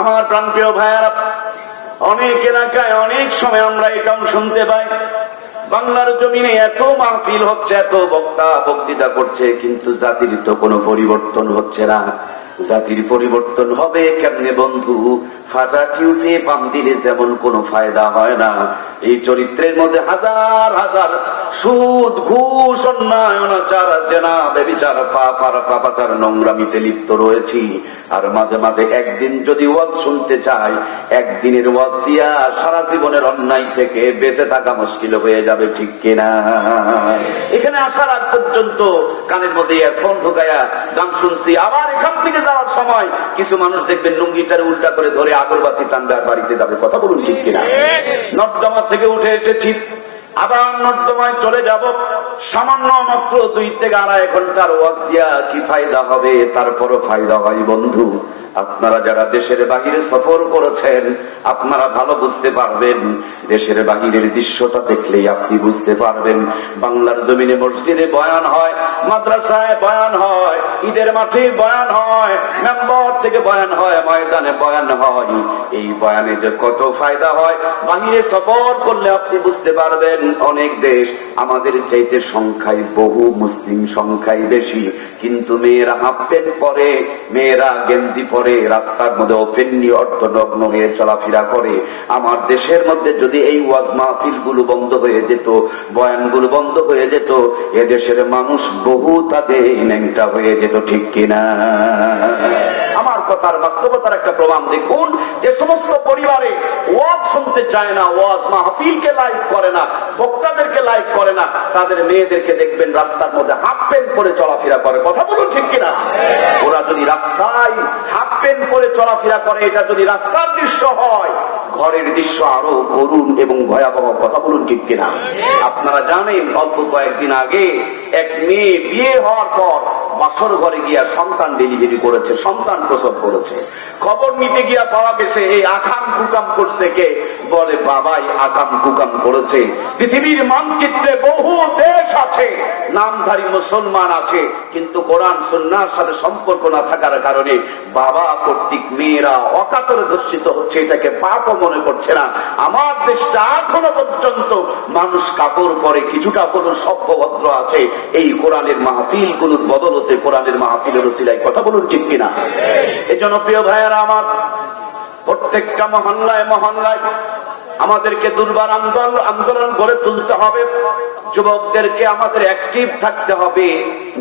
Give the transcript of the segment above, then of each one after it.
আমার প্রান্তীয় ভাইয়ারা, অনেক এলাকায় অনেক সময় আমরা এটাও শুনতে পাই। বাংলার জমিনে এত মাহফিল হচ্ছে, এত বক্তা বক্তৃতা করছে, কিন্তু জাতির তো কোনো পরিবর্তন হচ্ছে না। জাতির পরিবর্তন হবে কেমনে বন্ধু? ফাটা টিউবে পাম দিলে যেমন কোনো ফায়দা হয় না। এই চরিত্রের মধ্যে হাজার হাজার সুদ ঘুষ অন্যায় অনাচার জেনা বেবিচার পাপ আর পাপাচার নোংরামিতে লিপ্ত রয়েছি। আর মাঝে মাঝে একদিন যদি ওয়াজ শুনতে চাই একদিনের ওয়াজ দিয়া সারা জীবনের অন্যায় থেকে বেঁচে থাকা মুশকিল হয়ে যাবে ঠিক কিনা? এখানে আসার আগ পর্যন্ত কানের মধ্যে ইয়ারফোন ঢুকায়া গান শুনছি। আবার এখান থেকে যাওয়ার সময় কিছু মানুষ দেখবেন লুঙ্গিটারে উল্টা করে ধরে আগরবাতি টান্ডা আর বাড়িতে যাবে। কথা বলুন ঠিক কিনা? নর্দমা থেকে উঠে এসেছি। আবার অন্য চলে যাব। সামান্য মাত্র দুই থেকে আড়াই ঘণ্টার ওয়াজ দিয়া কি ফায়দা হবে? তারপরও ফায়দা হয় বন্ধু। আপনারা যারা দেশের বাহিরে সফর করেছেন, আপনারা ভালো বুঝতে পারবেন। দেশের বাহিরের দৃশ্যটা দেখলেই আপনি বুঝতে পারবেন। বাংলার জমিনে মসজিদে বয়ান হয়, মাদ্রাসায় বয়ান হয়, ঈদের মাঠে বয়ান হয়, মেম্বর থেকে বয়ান হয়, ময়দানে বয়ান হয়। এই বয়ানে যে কত ফায়দা হয়, বাহিরে সফর করলে আপনি বুঝতে পারবেন। অনেক দেশ আমাদের চাইতে সংখ্যায় বহু, মুসলিম সংখ্যায় বেশি। কিন্তু মেয়েরা হাফ প্যান্ট পরে, মেয়েরা গেঞ্জি পরে। রাস্তার মধ্যে ওপেনলি অর্ধনগ্ন হয়ে চলাফেরা করে। আমার দেশের মধ্যে যদি এই ওয়াজ মাহফিলগুলো বন্ধ হয়ে যেত বয়ানগুলো বন্ধ হয়ে যেত, এদেশের মানুষ বহু তাদের হয়ে যেত, ঠিক কিনা? আমার কথার বাস্তবতার একটা প্রমাণ দেখুন। যে সমস্ত পরিবারে ওয়াজ শুনতে চায় না, ওয়াজ মাহফিলকে লাইক করে না, বক্তাদেরকে লাইক করে না, তাদের মেয়েদেরকে দেখবেন রাস্তার মধ্যে হাফ প্যান্ট পরে চলাফেরা করে। কথা বলুন ঠিক কিনা? ওরা যদি রাস্তায় হাফ প্যান্ট পরে চলাফেরা করে, এটা যদি রাস্তার দৃশ্য হয় ঘরের দৃশ্য আরও করুন এবং ভয়াবহ কথা বলুন ঠিক কিনা? আপনারা জানেন, অল্প কয়েকদিন আগে এক মেয়ে বিয়ে হওয়ার পর বাসর ঘরে গিয়া সন্তান ডেলিভারি করেছে, সন্তান প্রসব করেছে। খবর নিতে গিয়া পাওয়া গেছে, এই আখাম কুকাম করছে কে? বলে বাবাই আকাম কুকাম করেছে। পৃথিবীর মানচিত্রে বহু দেশ আছে, নামধারী মুসলমান আছে, কিন্তু কোরআন সন্ন্যার সাথে সম্পর্ক না থাকার কারণে বাবা কর্তৃক মেয়েরা অকাতরে ধর্ষিত হচ্ছে, এটাকে পাপও মনে করছে না। আমার দেশটা এখনও পর্যন্ত মানুষ কাপড় পরে, কিছুটা হলো সভ্যভদ্র আছে। এই কোরআনের মাহফিলগুলোর বদলতে কোরআনের মাহফিলের সিলাই কথা বলুন ঠিক কিনা? এই জন্য প্রিয় ভাইয়ারা আমার প্রত্যেকটা মহল্লায় মহল্লায় আমাদেরকে দুর্বার আন্দোলন আন্দোলন গড়ে তুলতে হবে। যুবকদেরকে আমাদের অ্যাক্টিভ থাকতে হবে।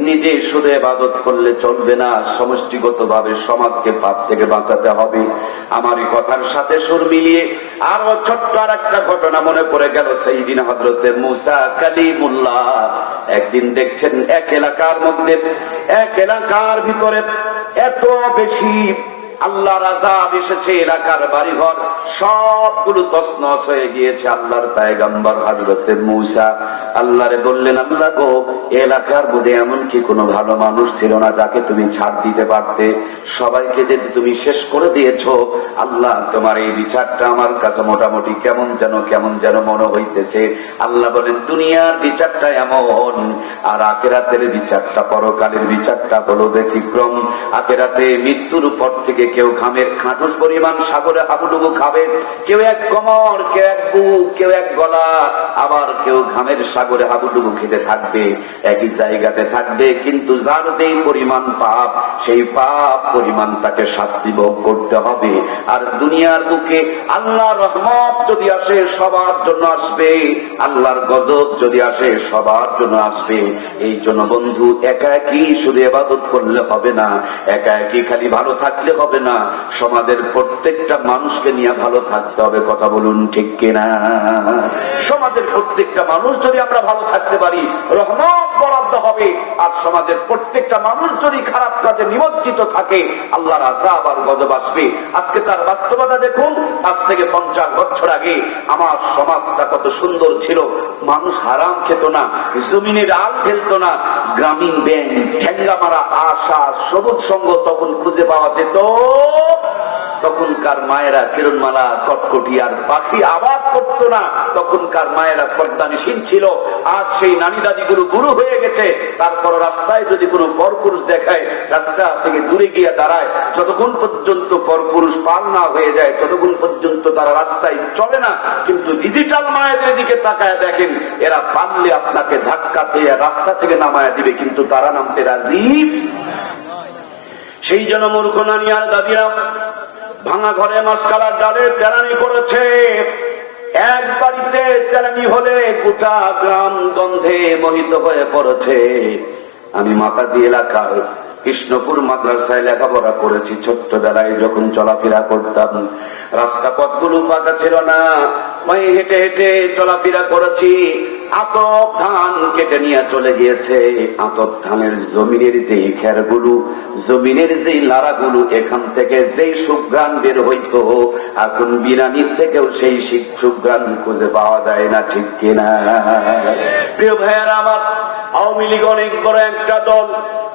নিজে শুধু এবাদত করলে চলবে না। সমষ্টিগত ভাবে সমাজকে পাপ থেকে বাঁচাতে হবে। আমার এই কথার সাথে সুর মিলিয়ে আরও ছোট্ট আর একটা ঘটনা মনে পড়ে গেল সেই দিন হজরতে মুসা কালিমুল্লাহ। একদিন দেখছেন এক এলাকার মধ্যে, এক এলাকার ভিতরে এত বেশি আল্লাহ রাজাব এসেছে, এলাকার বাড়িঘর, সবগুলো তসনস হয়ে গিয়েছে আল্লাহর পায়গাম্বার হাজরতে মূসা। আল্লাহরে বললেন, আল্লাহ গো, এলাকার মধ্যে এমন কি কোনো ভালো মানুষ ছিল না যাকে তুমি ছাড় দিতে পারতে? সবাইকে যে তুমি শেষ করে দিয়েছ, আল্লাহ তোমার এই বিচারটা আমার কাছে মোটামুটি কেমন যেন কেমন যেন মনে হইতেছে। আল্লাহ বলেন, দুনিয়ার বিচারটা এমন, আর আকেরাতের বিচারটা, পরকালের বিচারটা হলো ব্যতিক্রম। আকেরাতে মৃত্যুর পর থেকে কেউ ঘামের খাঁটুস পরিমাণ সাগরে হাবুডুবু খাবে, কেউ এক কমর, কেউ এক বুক, কেউ এক গলা, আবার কেউ ঘামের সাগরে হাবুডুবু খেতে থাকবে, একই জায়গাতে থাকবে, কিন্তু যার যেই পরিমাণ পাপ, সেই পাপ পরিমাণ তাকে শাস্তি ভোগ করতে হবে। আর দুনিয়ার বুকে আল্লাহ রহমত যদি আসে, সবার জন্য আসবে, আল্লাহর গজব যদি আসে, সবার জন্য আসবে। এই জন্য বন্ধু একা একই শুধু এবাদত করলে হবে না একা একই খালি ভালো থাকলে হবে না। সমাজের প্রত্যেকটা মানুষকে নিয়ে ভালো থাকতে হবে, কথা বলুন ঠিক কিনা? সমাজের প্রত্যেকটা মানুষ যদি আমরা ভালো থাকতে পারি, রহমত বরাদ্দ হবে। আর সমাজের প্রত্যেকটা মানুষ যদি খারাপ কাজে নিমজ্জিত থাকে, আল্লাহর আজাব আর গজব আসবে। আজকে তার বাস্তবতা দেখুন আজ থেকে পঞ্চাশ বছর আগে আমার সমাজটা কত সুন্দর ছিল। মানুষ হারাম খেত না জমিনের আল ফেলতো না, গ্রামীণ ব্যাংক ঠেঙ্গা মারা আশা, সবুজ সঙ্গ তখন খুঁজে পাওয়া যেত। তখনকার মায়েরা কিরণমালা কটকটি আর পাখি আবাদ করতো না। তখনকার মায়েরা পর্দানিসীন ছিল। আজ সেই নানি দাদিগুলো গুরু হয়ে গেছে। তারপর রাস্তায় যদি কোনো পরপুরুষ দেখায়, রাস্তা থেকে দূরে গিয়ে দাঁড়ায়, যতক্ষণ পর্যন্ত পরপুরুষ পার না হয়ে যায়, ততক্ষণ পর্যন্ত তারা রাস্তায় চলে না। কিন্তু ডিজিটাল মায়েদের দিকে তাকায় দেখেন, এরা পারলে আপনাকে ধাক্কা দিয়ে রাস্তা থেকে নামায় দিবে, কিন্তু তারা নামতে রাজি সেই জন্য মূর্খ নানিয়ার দাদিরা ভাঙা ঘরে মাসকালার ডালে তেলানি করেছে। এক বাড়িতে তেলানি হলে গোটা গ্রাম গন্ধে মোহিত হয়ে পড়েছে। আমি মাতাজি এলাকার কৃষ্ণপুর মাদ্রাসায় লেখাপড়া করেছি। ছোট্টবেলায় যখন চলাফেরা করতাম, রাস্তা পথগুলো পাকা ছিল না হেঁটে হেঁটে চলাফেরা করেছি। আতপ ধান কেটে নিয়ে চলে গিয়েছে। আতপ ধানের জমিনের যে খেরগুলো, জমিনের লারাগুলো এখান থেকে যেই সুগ্রাণ বের বিরানির থেকেও সেই সুগ্রাণ খুঁজে পাওয়া যায় না, ঠিক কিনা? প্রিয় ভাইয়ারা আমার আওয়ামী লীগ অনেক বড় একটা দল,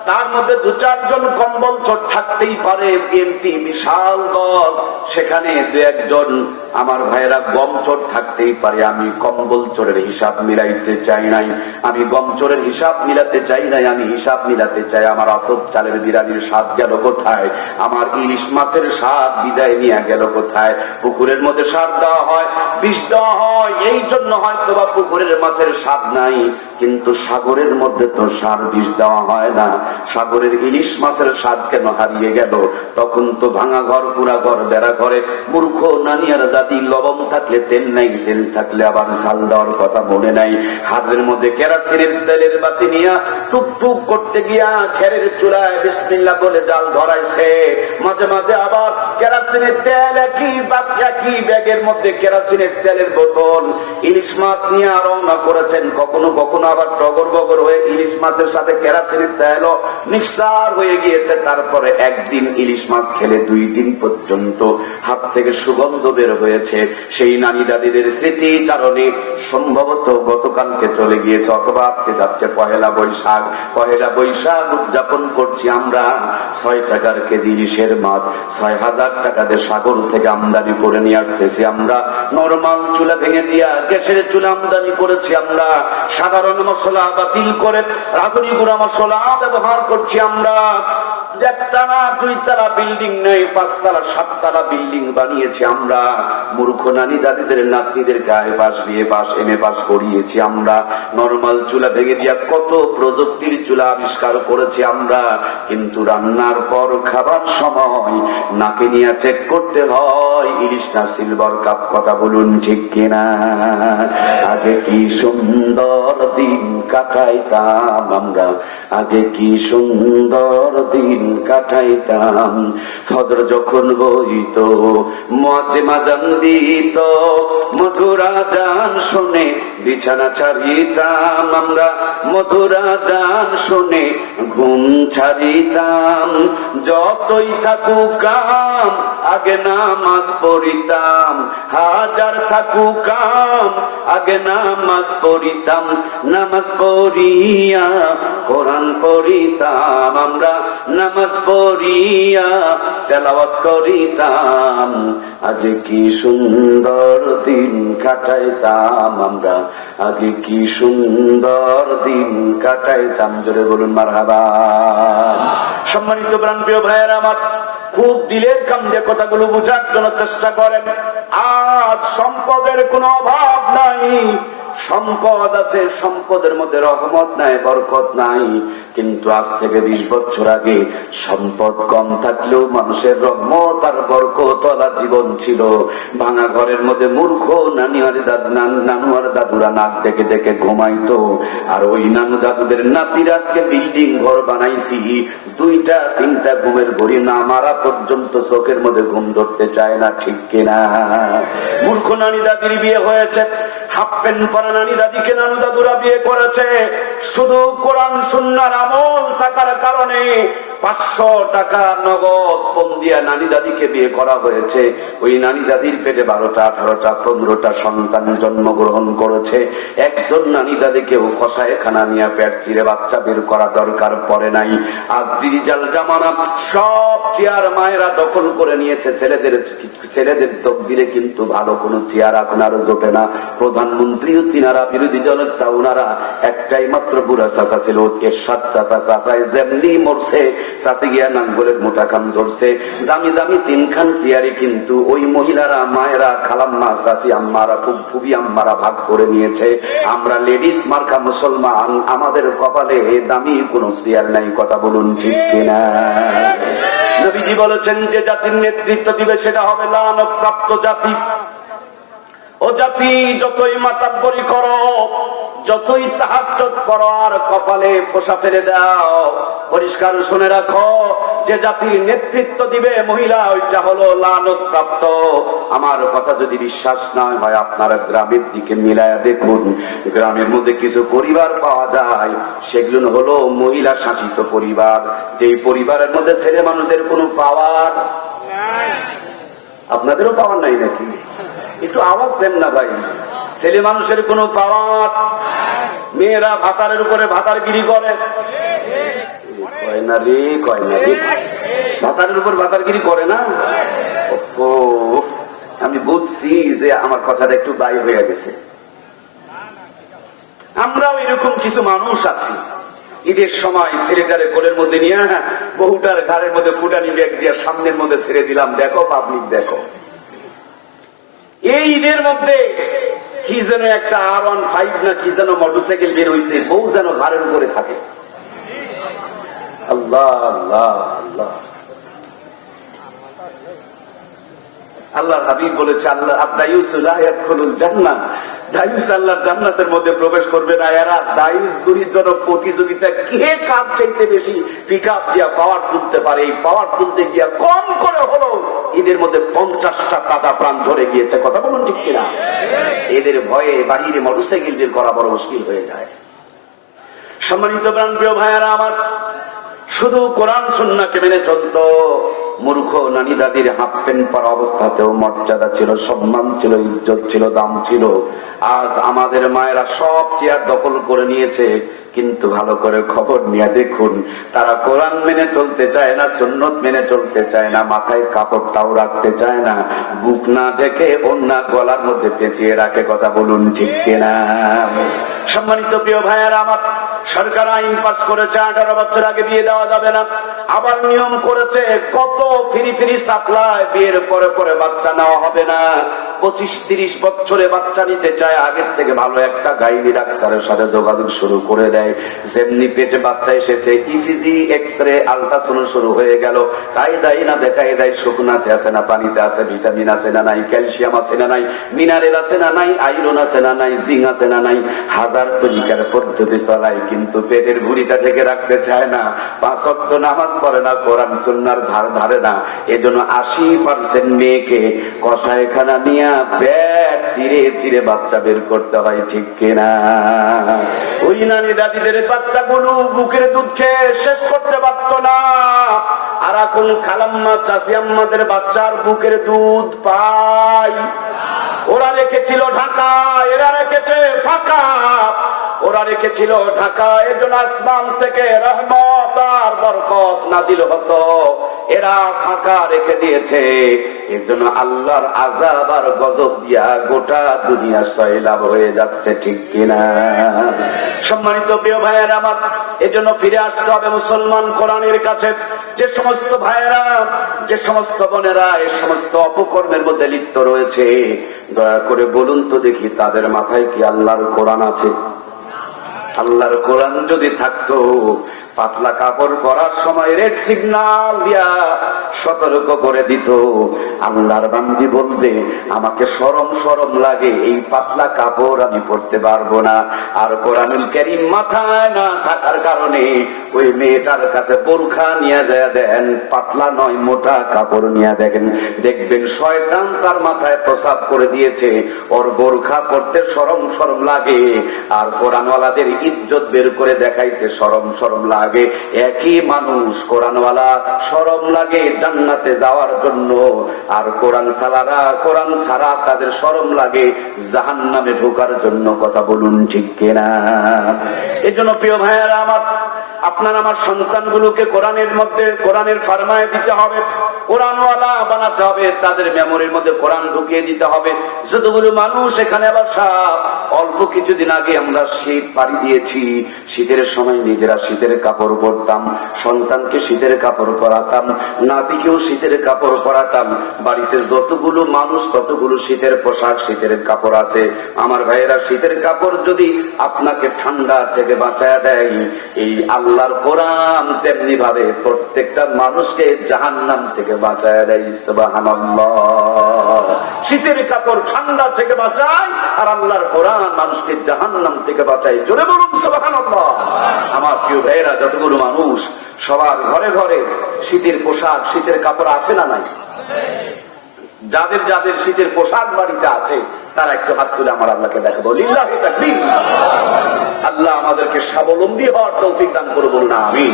তার মধ্যে দু চারজন কম্বল চোর থাকতেই পারে, বিএনপি বিশাল দল। সেখানে দু একজন আমার ভাইয়েরা, গম চোর থাকতেই পারে। আমি কম্বল চোরের হিসাব মিলাইতে চাই নাই। আমি গম চোরের হিসাব মিলাতে চাই নাই। আমি হিসাব মিলাতে চাই। আমার অতপ চালের বিরানির স্বাদ গেল কোথায়? আমার ইলিশ মাছের স্বাদ বিদায় নিয়ে গেল কোথায়? পুকুরের মধ্যে সার দেওয়া হয়, বিষ দেওয়া হয়। এই জন্য হয়তো বা পুকুরের মাছের স্বাদ নাই। কিন্তু সাগরের মধ্যে তো সার, বিষ দেওয়া হয় না। সাগরের ইলিশ মাছের স্বাদ কেন হারিয়ে গেল? তখন তো ভাঙা ঘর, পুরা ঘর বেড়া ঘরে। মূর্খ নানিয়ার দাদি লবণ থাকলে তেল নাই, তেল থাকলে আবার ঝাল দেওয়ার কথা মনে নাই। হাতের মধ্যে কেরাসিনের তেলের বাতি নিয়া টুক টুক করতে গিয়া খেরের চূড়ায় বিসমিল্লা বলে জাল ধরাইছে। মাঝে মাঝে আবার কেরাসিনের তেল একই বাকি একই ব্যাগের মধ্যে কেরাসিনের তেলের বোতল। ইলিশ মাছ নিয়ে রওনা করেছেন। কখনো কখনো আবার টগর বগর হয়ে ইলিশ মাছের সাথে কেরাসিনের তেল মিক্সার হয়ে গিয়েছে। তারপরে একদিন ইলিশ মাছ খেলে দুই দিন পর্যন্ত হাত থেকে সুগন্ধ বের হয়েছে। সেই নানি দাদিদের স্মৃতি চারণে সম্ভবত গতকালকে চলে গিয়েছে, অথবা আজকে যাচ্ছে পহেলা বৈশাখ। পহেলা বৈশাখ উদযাপন করছি আমরা। ছয় টাকার কেজি ইলিশের মাছ, ছয় হাজার টাকা দিয়ে সাগর থেকে আমদানি করে নিয়ে আসতেছি আমরা। নরমাল চুলা ভেঙে দিয়া গ্যাসের চুলা আমদানি করেছি আমরা। সাধারণ মশলা বাতিল করে রাঁধুনি গুঁড়া মশলা ব্যবহার করছি আমরা। একতলা দুইতলা বিল্ডিং পাঁচতলা, সাততলা বিল্ডিং বানিয়েছি আমরা। মূর্খ নানি দাদিদের নাতনিদের গায়ে বিয়ে পাশ এমএ পাশ করিয়েছি আমরা। নরমাল চুলা ভেঙে দিয়া কত প্রযুক্তির চুলা আবিষ্কার করেছি আমরা। কিন্তু রান্নার পর খাবার সময় নাকে নিয়ে চেক করতে হয়, ইলিশ না সিলভার কাপ, কথা বলুন ঠিক কিনা? আগে কি সুন্দর দিন কাটাইতাম আমরা। আগে কি সুন্দর দিন কাটাইতাম। ফদর যখন বইত মজে মাজান দিত মধুরা গান শুনে বিছানা ছাড়িতাম আমরা, মধুরা গান শুনে ঘুম ছাড়িতাম। যতই থাকুক কাম আগে নামাজ পড়িতাম। হাজার থাকুক কাম আগে নামাজ পড়িতাম। নামাজ পড়িয়া কোরআন পড়িতাম আমরা নামাজ পড়িয়া তেলাওয়াত করিতাম। আগে কি সুন্দর দিন কাটাইতাম, আমরা আগে কি সুন্দর দিন কাটাইতাম। জোরে বলুন, মারহাবা। সম্মানিত প্রাণপ্রিয় ভাইয়ের আমার খুব দিলের কাম দিয়ে কথাগুলো বোঝার জন্য চেষ্টা করেন। আজ সম্পদের কোনো অভাব নাই। সম্পদ আছে, সম্পদের মধ্যে রহমত নাই, বরকত নাই। কিন্তু আজ থেকে বিশ বছর আগে সম্পদ কম থাকলেও মানুষের রহমত আর বরকতলা জীবন ছিল। ভাঙা ঘরের মধ্যে মূর্খ নানিয়ারি দাদ নানু আর দাদুরা নাক দেখে দেখে ঘুমাইতো। আর ওই নানু দাদুদের নাতিরা আজকে বিল্ডিং ঘর বানাইছি। দুইটা, তিনটা ঘুমের ঘড়ি না মারা পর্যন্ত চোখের মধ্যে ঘুম ধরতে চায় না, ঠিক কিনা? মূর্খ নানি দাদির বিয়ে হয়েছে। হাফ প্যান্ট পরা নানি দাদিকে নানু দাদুরা বিয়ে করেছে। শুধু কোরআন সুন্নার আমল থাকার কারণে পাঁচশো টাকা নগদ পণ দিয়া নানি দাদিকে বিয়ে করা হয়েছে। ওই নানি দাদির পেটে বারোটা, আঠারোটা, পনেরোটা সন্তান জন্মগ্রহণ করেছে। একজন নানি দাদিকেও কষায় খানা নিয়ে পেট চিরে বাচ্চা বের করা দরকার পড়ে নাই। আজ ডিজিটাল জামানা সব চেয়ার মায়েরা দখল করে নিয়েছে। ছেলেদের ছেলেদের তকদিরে কিন্তু ভালো কোনো চেয়ার আপনারও জোটে না। প্রধানমন্ত্রীও তিনারা, বিরোধী দলের তা ওনারা। একটাই মাত্র বুড়া চাষা ছিল, এরশাদ চাষা চাষায় যেমনি মরছে চাষে গিয়া নাঙ্গলের মোটা খান ধরছে। দামি দামি তিন খান চেয়ারে কিন্তু ওই মহিলারা, মায়েরা, খালাম্মা চাষি আম্মারা, খুব খুবই আম্মারা ভাগ করে নিয়েছে। আমরা লেডিস মার্কা মুসলমান, আমাদের কপালে দামি কোন চেয়ার নাই, কথা বলুন ঠিক কিনা? নবীজি বলেছেন যে জাতির নেতৃত্ব দিবে, সেটা হবে লানত প্রাপ্ত জাতি। ও জাতি, যতই মাতাব্বরি করো যতই তাহাজ্জত করো আর কপালে ফোসা ফেলে দাও। পরিষ্কার শুনে রাখো যে জাতির নেতৃত্ব দিবে মহিলা ওইটা হলো লানত প্রাপ্ত। আমার কথা যদি বিশ্বাস না হয় আপনারা গ্রামের দিকে মিলায়া দেখুন। গ্রামের মধ্যে কিছু পরিবার পাওয়া যায়। সেগুলো হলো মহিলা শাসিত পরিবার। যেই পরিবারের মধ্যে ছেলে মানুষদের কোনো পাওয়ার আপনাদেরও পাওয়ার নাই নাকি? একটু আওয়াজ দেন না ভাই। ছেলে মানুষের কোনো পাওয়ার। মেয়েরা ভাতারের উপরে ভাতারগিরি করে। কয় না রে কয় না রে। ভাতারের উপর করে না? আমি বুঝছি যে আমার কথাটা একটু হয়ে গেছে। আমরাও এরকম কিছু মানুষ আছি। ঈদের সময় ছেলেটারে কোলের মধ্যে নিয়ে হ্যাঁ, বহুটার ঘাড়ের মধ্যে ফুটানি ব্যাগ দিয়ে সামনের মধ্যে ছেড়ে দিলাম। দেখো পাবলিক দেখো। এই ঈদের মধ্যে কি যেন একটা আর ওয়ান ফাইভ না কি যেন মোটরসাইকেল বের হয়েছে বউ যেন ঘাড়ের উপরে থাকে। আল্লাহ আল্লাহ আল্লাহ। আল্লাহ হাবিব বলেছে, আল্লাহ দায়ুস জান্নাত দায়ুস আল্লাহর জান্নাতের মধ্যে প্রবেশ করবে না। এরা দায়ুস গুরির জন্য প্রতিযোগিতা কে কাপ চাইতে বেশি পিক আপ দিয়া পাওয়ার তুলতে পারে? এই পাওয়ার তুলতে গিয়া কম করে হলো। এদের মধ্যে পঞ্চাশটা কাদা প্রাণ ঝরে গিয়েছে। কথা বলুন ঠিক কিনা? এদের ভয়ে বাহিরে মোটরসাইকেল বের করা বড় মুশকিল হয়ে যায়। সম্মানিত প্রাণ প্রিয় ভাইয়ারা, আমার শুধু কোরআন সন্নাকে মেনে চলত। মূর্খ নানি দাদির হাফ প্যান্ট পরা অবস্থাতেও মর্যাদা ছিল, সম্মান ছিল, ইজ্জত ছিল, দাম ছিল। আজ আমাদের মায়েরা সব চেয়ার দখল করে নিয়েছে, কিন্তু ভালো করে খবর নিয়ে দেখুন, তারা কোরআন মেনে চলতে চায় না, সুন্নত মেনে চলতে চায় না, মাথায় কাপড়টাও রাখতে চায় না, বুক না দেখে অন্য গলার মধ্যে পেঁচিয়ে রাখে কথা বলুন ঠিক কিনা? সম্মানিত প্রিয় ভাইয়ারা, আমার সরকার আইন পাস করেছে, আঠারো বছর আগে বিয়ে দেওয়া যাবে না। আবার নিয়ম করেছে, কত ফিরি ফিরি সাপ্লাই বিয়ের পরে পরে বাচ্চা নেওয়া হবে না। পঁচিশ তিরিশ বছরে বাচ্চা নিতে চায়, আগের থেকে ভালো একটা গাইনি ডাক্তারের সাথে যোগাযোগ শুরু করে দেয়। যেমনি পেটে বাচ্চা এসেছে ইসিজি এক্স রে আলট্রাসাউন্ড শুরু হয়ে গেল। তাই দায়ী না দেখাই দেয় শুকনাতে আছে না পানিতে আছে, ভিটামিন আছে না নাই, ক্যালসিয়াম আছে না নাই, মিনারেল আছে না নাই, আয়রন আছে না নাই জিং আছে না নাই। হাজার তরিকার পদ্ধতি চলাই কিন্তু পেটের ভুড়িটা ঢেকে রাখতে চায় না। পাঁচ অক্ট নামাজ পড়ে না, কোরআন, সুন্নার ধার ধারে না। এজন্য আশি পার্সেন্ট মেয়েকে কষায়খানা নিয়ে ব্যাগ চিরে চিরে বাচ্চা বের করতে হয়, ঠিক কিনা? ওই নানি দাদিদের বাচ্চাগুলো বুকের দুঃখে শেষ করতে পারতো না। আর এখন খালাম্মা চাষি আম্মাদের বাচ্চার বুকের দুধ পাই ওরা রেখেছিল ঢাকা, এরা রেখেছে ফাঁকা। ওরা রেখেছিল ঢাকা, এজন্য আসমান থেকে রহমত আর বরকত নাজিল হতো। এরা ফাঁকা রেখে দিয়েছে। এজন্য আল্লাহর আজাব আর গজব দিয়া গোটা দুনিয়া সয়লাভ হয়ে যাচ্ছে, ঠিক কিনা? সম্মানিত প্রিয় ভাইয়েরা, আমার এজন্য ফিরে আসতে হবে মুসলমান কোরআনের কাছে। যে সমস্ত ভাইয়েরা, যে সমস্ত বোনেরা এই সমস্ত অপকর্মের মধ্যে লিপ্ত রয়েছে, দয়া করে বলুন তো দেখি তাদের মাথায় কি আল্লাহর কোরআন আছে? আল্লাহর কোরআন যদি থাকতো পাতলা কাপড় পরার সময় রেড সিগনাল দিয়া সতর্ক করে দিত। আল্লাহর বান্দি বলবে আমাকে সরম সরম লাগে, এই পাতলা কাপড় আমি পরতে পারব না। আর কোরআনুল করিম মাথায় না থাকার কারণে ওই মেয়েটার কাছে বোরখা নিয়ে যায় দেন, পাতলা নয়, মোটা কাপড় নিয়ে দেখেন। দেখবেন শয়তান তার মাথায় প্রসাব করে দিয়েছে। ওর বোরখা পড়তে সরম সরম লাগে, আর কোরআনওয়ালাদের ইজ্জত বের করে দেখাইতে সরম সরম লাগে। লাগে। একই মানুষ কোরআনওয়ালা, সরম লাগে জান্নাতে যাওয়ার জন্য। আর কোরআন সালারা, কোরআন ছাড়া তাদের সরম লাগে জাহান নামে ঢোকার জন্য। কথা বলুন ঠিক কিনা? এই জন্য প্রিয় ভাইয়ারা, আমার, আপনার আমার সন্তানগুলোকে কোরআনের মধ্যে, কোরআনের ফার্মায় দিতে হবে। কোরআনওয়ালা বানাতে হবে, তাদের মেমোরির মধ্যে কোরআন ঢুকিয়ে দিতে হবে। যতগুলো মানুষ এখানে আবার সাপ অল্প কিছুদিন আগে আমরা শীত পাড়ি দিয়েছি। শীতের সময় নিজেরা শীতের কাপড় পরতাম, সন্তানকে শীতের কাপড় পরাতাম, নাতিকেও শীতের কাপড় পরাতাম। বাড়িতে যতগুলো মানুষ, ততগুলো শীতের পোশাক, শীতের কাপড় আছে। আমার ভাইয়েরা, শীতের কাপড় যদি আপনাকে ঠান্ডা থেকে বাঁচায় দেয়, এই আল্লাহর কোরআন তেমনি ভাবে প্রত্যেকটা মানুষকে জাহান্নাম থেকে বাঁচায় দেয়। শীতের কাপড় ঠান্ডা থেকে বাঁচায় আর আল্লাহর কোরআন মানুষকে জাহান্নাম থেকে বাঁচায় জোরে বলুন, সুবহানাল্লাহ। আমার প্রিয় ভাইয়েরা, যতগুলো মানুষ সবার ঘরে ঘরে শীতের পোশাক, শীতের কাপড় আছে না নাই? যাদের যাদের শীতের পোশাক বাড়িতে আছে, তারা একটু হাত তুলে আমার আল্লাহকে দেখাবো। আল্লাহ আমাদেরকে স্বাবলম্বী হওয়ার তৌফিক দান করে বলুন আমি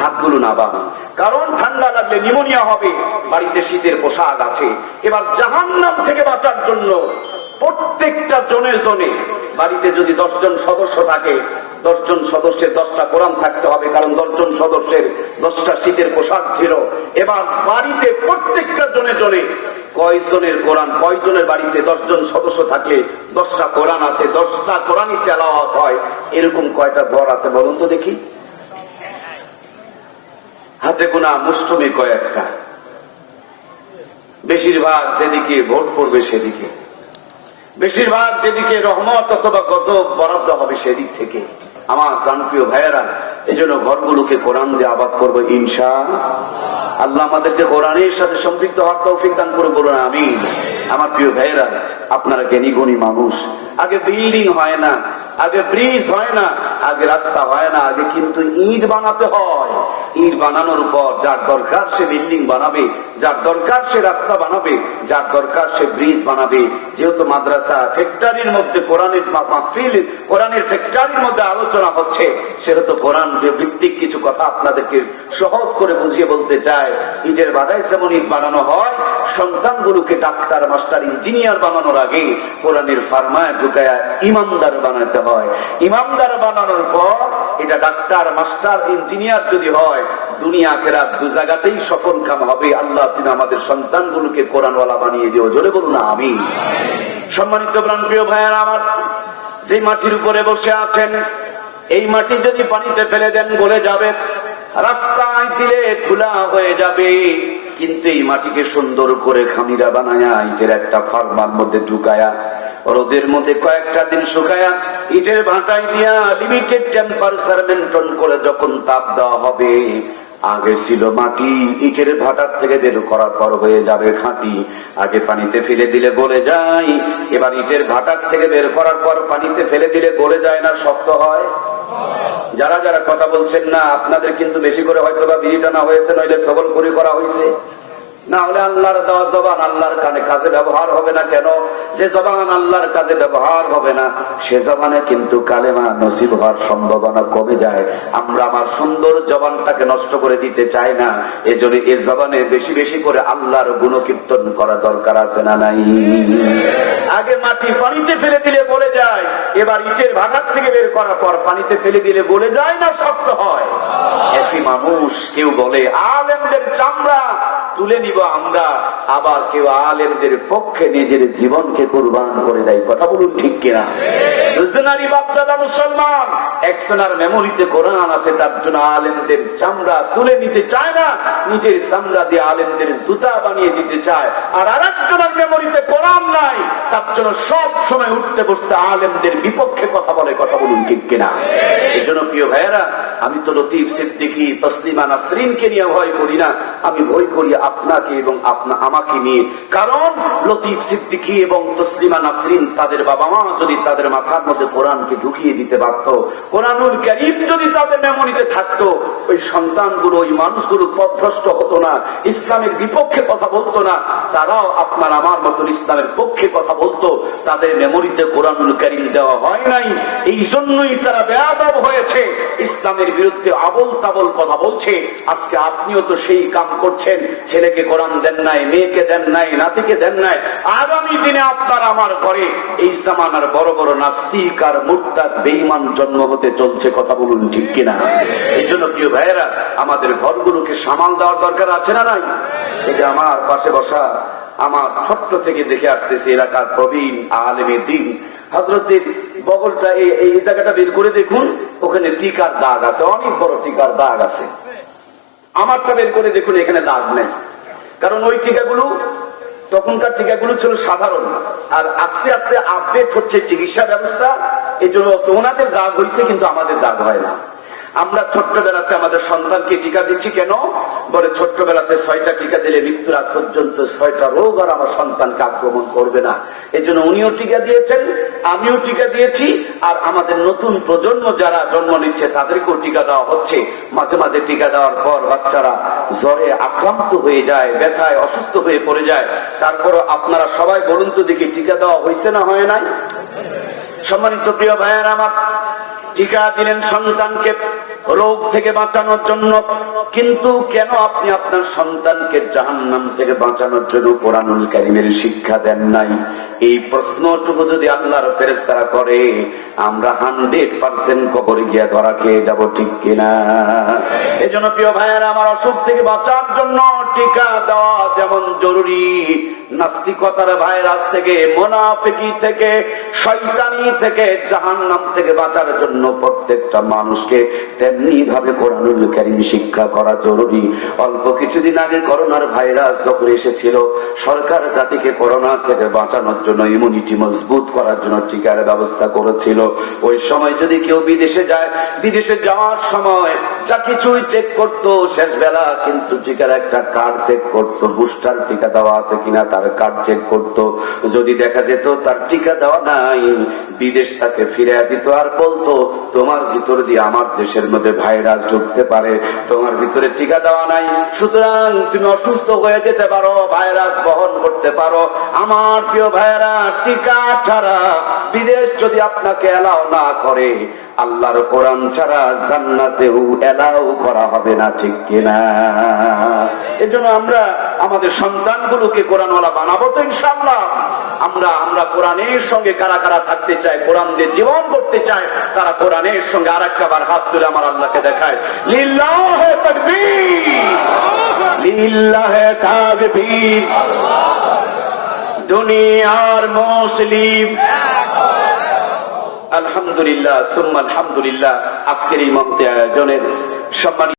হাতগুলো না বাবু কারণ ঠান্ডা লাগলে নিমোনিয়া হবে, বাড়িতে শীতের পোশাক আছে। এবার জাহান্নাম থেকে বাঁচার জন্য প্রত্যেকটা জনে জনে বাড়িতে যদি দশজন সদস্য থাকে, দশজন সদস্যের দশটা কোরআন থাকতে হবে, কারণ দশজন সদস্যের দশটা শীতের পোশাক ছিল। এবার বাড়িতে প্রত্যেকটা জনে জনে কয়জনের কোরআন, কয়জনের বাড়িতে দশজন সদস্য থাকলে দশটা কোরআন আছে, দশটা কোরআনই তেলাওয়াত হয়, এরকম কয়টা ঘর আছে বলুন তো দেখি। হাতে গোনা মুষ্টমে কয়েকটা। বেশিরভাগ যেদিকে ভোট পড়বে সেদিকে। বেশিরভাগ যেদিকে রহমত অথবা গজব বরাদ্দ হবে সেদিক থেকে। আমার প্রাণপ্রিয় ভাইয়েরা এই জন্য ঘরগুলোকে কোরআন দিয়ে আবাদ করব ইনশা আল্লাহ। আমাদেরকে কোরআনের সাথে সম্পৃক্ত হওয়ার তৌফিক দান করে বলুন আমি আমার প্রিয় ভাইয়েরা, আপনারা জ্ঞানী গুণী মানুষ। আগে বিল্ডিং হয় না আগে ব্রিজ হয় না, আগে রাস্তা হয় না, আগে কিন্তু ইট বানাতে হয়। ইট বানানোর পর যার দরকার সে বিল্ডিং বানাবে, যার দরকার সে রাস্তা বানাবে, যার দরকার সে ব্রিজ বানাবে। যেহেতু মাদ্রাসা ফ্যাক্টরির মধ্যে কোরআনের কোরআনের ফ্যাক্টরির মধ্যে আলোচনা হচ্ছে সেহেতু কোরআন ভিত্তিক কিছু কথা আপনাদেরকে সহজ করে বুঝিয়ে বলতে চায় ইটের বাধায় যেমন ইট বানানো হয় সন্তানগুলোকে ডাক্তার, মাস্টার, ইঞ্জিনিয়ার বানানোর আগে কোরআনের ফার্মায় ঢুকায় ইমানদার বানাতে হয়। ইমানদার বানানোর পর এটা ডাক্তার, মাস্টার, ইঞ্জিনিয়ার যদি হয়, দুনিয়া কেরাত দু জায়গাতেই সফল কাম হবে। আল্লাহ তুমি আমাদের সন্তানগুলোকে কোরআনওয়ালা বানিয়ে দিও। জোরে বলুন না আমি সম্মানিত প্রাণ প্রিয় ভাইয়ের আমার, যে মাটির উপরে বসে আছেন, এই মাটি যদি পানিতে ফেলে দেন, গলে যাবে। রাস্তায় দিলে খোলা হয়ে যাবে। কিন্তু এই মাটিকে সুন্দর করে খামিরা বানায়া ইটের একটা ফার্মার মধ্যে ঢুকায়া, রোদের মধ্যে কয়েকটা দিন শুকায়া ইটের ভাটায় দিয়া লিমিটেড টেম্পারেচার মেনটেন করে যখন তাপ দেওয়া হবে, আগে ছিল মাটি, ইটের ভাটার থেকে বের করার পর হয়ে যাবে খাঁটি। আগে পানিতে ফেলে দিলে গলে যায়, এবার ইটের ভাটার থেকে বের করার পর পানিতে ফেলে দিলে গলে যায় না, শক্ত হয়? যারা যারা কথা বলছেন না, আপনাদের কিন্তু বেশি করে হয়তো বা বিড়ি টানা হয়েছে, নইলে সবল করে করা হয়েছে না হলে আল্লাহর দেওয়া জবান আল্লাহর কানে কাজে ব্যবহার হবে না কেন? যে জবান আল্লাহর কাজে ব্যবহার হবে না, সে জবানে কিন্তু কালেমা নসিব হওয়ার সম্ভাবনা কমে যায়। আমরা আমার সুন্দর জবানটাকে নষ্ট করে দিতে চাই না। এজন্য এ জবানে বেশি বেশি করে আল্লাহর করা দরকার আছে না নাই? আগে মাটি পানিতে ফেলে দিলে বলে যায়, এবার ইটের ভাগার থেকে বের করার পর পানিতে ফেলে দিলে বলে যায় না, শক্ত হয়। একই মানুষ কেউ বলে, আলেমদের চামড়া তুলে নিব আমরা। আবার কেউ আলেমদের পক্ষে নিজের জীবনকে কোরবান করে দেয়। কথা বলুন ঠিক কিনা? মেমোরিতে তার জন্য উঠতে বসতে বিপক্ষে কথা বলে। কথা বলুন ঠিক কিনা? এই জন্য প্রিয় ভাইয়েরা, আমি তো লতিফ সিদ্দিকি, তসলিমা নাসরিনকে নিয়ে ভয় করি না। আমি ভয় করি আপনাকে এবং আপনা, আমাকে নিয়ে। কারণ লতিফ সিদ্দিকি এবং তসলিমা নাসরিন তাদের বাবা মা যদি তাদের মাথার মধ্যে কোরআনকে ঢুকিয়ে দিতে পারত, কোরআনুল করিম যদি তাদের মেমোরিতে থাকতো, ওই সন্তানগুলো, ওই মানুষগুলো পথভ্রষ্ট হতো না, ইসলামের বিপক্ষে কথা বলতো না, তারাও আপনার আমার মতন ইসলামের ইসলামের পক্ষে কথা বলতো, তাদের মেমোরিতে কোরআনুল কারিম দেওয়া হয় নাই এই জন্যই তারা বেয়াদব হয়েছে, ইসলামের বিরুদ্ধে আবল তাবল কথা বলছে, আজকে আপনিও তো সেই কাম করছেন ছেলেকে কোরআন দেন নাই, মেয়েকে দেন নাই, নাতিকে দেন নাই, আগামী দিনে আপনার আমার ঘরে এই জামানার বড় বড় নাস্তিক আর মুক্তার বেইমান জন্ম হতে চলছে, কথা বলুন ঠিক কিনা? এই জন্য প্রিয় ভাইয়েরা, আমাদের ঘরগুলোকে সামাল দেওয়ার দরকার আছে না নাই? যে আমার পাশে বসা, আমার ছোট্ট থেকে দেখে আসতেছি এলাকার প্রবীণ আলেমের দিন। হজরতের বগলটা এই এই জায়গাটা বের করে দেখুন, ওখানে টিকার দাগ আছে, অনেক বড় টিকার দাগ আছে। আমারটা বের করে দেখুন, এখানে দাগ নেই। কারণ ওই টিকাগুলো তখনকার টিকাগুলো ছিল সাধারণ। আর আস্তে আস্তে আপডেট হচ্ছে চিকিৎসা ব্যবস্থা এই জন্য ওনাদের দাগ হয়েছে কিন্তু আমাদের দাগ হয় না। আমরা ছোট্টবেলাতে আমাদের সন্তানকে টিকা দিচ্ছি কেন? বলে, ছোট্টবেলাতে ছয়টা টিকা দিলে মৃত্যুর আগ পর্যন্ত ছয়টা রোগ আর আমার সন্তানকে আক্রমণ করবে না। এই জন্য উনিও টিকা দিয়েছেন, আমিও টিকা দিয়েছি, আর আমাদের নতুন প্রজন্ম যারা জন্ম নিচ্ছে তাদেরকেও টিকা দেওয়া হচ্ছে। মাঝে মাঝে টিকা দেওয়ার পর বাচ্চারা জ্বরে আক্রান্ত হয়ে যায়, ব্যথায় অসুস্থ হয়ে পড়ে যায়। তারপরও আপনারা সবাই বলুন তো দেখি টিকা দেওয়া হয়েছে না হয় নাই? সম্মানিত প্রিয় ভাইয়ের আমার টিকা দিলেন সন্তানকে। রোগ থেকে বাঁচানোর জন্য। কিন্তু কেন আপনি আপনার সন্তানকে জাহান্নাম থেকে বাঁচানোর জন্য কোরআনুল কারিমের শিক্ষা দেন নাই? এই প্রশ্নটুকু যদি আল্লাহর ফেরেস্তারা করে, আমরা হান্ড্রেড পার্সেন্ট কবরে গিয়া ধরা খেয়ে যাব, ঠিক কিনা? এই জন্য প্রিয় ভাইয়েরা, আমার অসুখ থেকে বাঁচার জন্য টিকা দেওয়া যেমন জরুরি। নাস্তিকতার ভাইরাস থেকে, মোনাফিকি থেকে, শয়তানি থেকে, জাহান্নাম থেকে বাঁচার জন্য প্রত্যেকটা মানুষকে তেমনি ভাবে কোরআনুল কারিম শিক্ষা করা জরুরি। অল্প কিছুদিন আগে করোনার ভাইরাস যখন এসেছিল, সরকার জাতিকে করোনা থেকে বাঁচানোর জন্য ইমিউনিটি মজবুত করার জন্য টিকার ব্যবস্থা করেছিল। ওই সময় যদি কেউ বিদেশে যায়, বিদেশে যাওয়ার সময় যা কিছুই চেক করতো শেষ বেলা কিন্তু টিকার একটা কার্ড চেক করতো বুস্টার টিকা দেওয়া আছে কিনা তার কার্ড চেক করতো। যদি দেখা যেত তার টিকা দেওয়া নাই, বিদেশ তাকে ফিরে দিত আর বলতো, তোমার ভিতর দিয়ে আমার দেশের মধ্যে ভাইরাস ঢুকতে পারে, তোমার ভিতরে টিকা দেওয়া নাই। সুতরাং তুমি অসুস্থ হয়ে যেতে পারো, ভাইরাস বহন করতে পারো। আমার প্রিয় ভাইরা টিকা ছাড়া বিদেশ যদি আপনাকে এলাও না করে, আল্লাহর কোরআন ছাড়া জান্নাতেও এলাও করা হবে না, ঠিক কিনা? এই জন্য আমরা আমাদের সন্তানগুলোকে কোরআনওয়ালা বানাবো তো ইনশাল্লাহ আমরা আমরা কোরআনের সঙ্গে কারা কারা থাকতে চাই কোরআন দিয়ে জীবন করতে চাই তারা কোরআনের সঙ্গে আর একবার হাত তুলে আমার আল্লাহকে দেখায়। লিল্লাহে দুনিয়ার মুসলিম! আলহামদুলিল্লাহ, সুম্মা আলহামদুলিল্লাহ, আজকের এই মন্ত্রী আয়োজনের সম্মানিত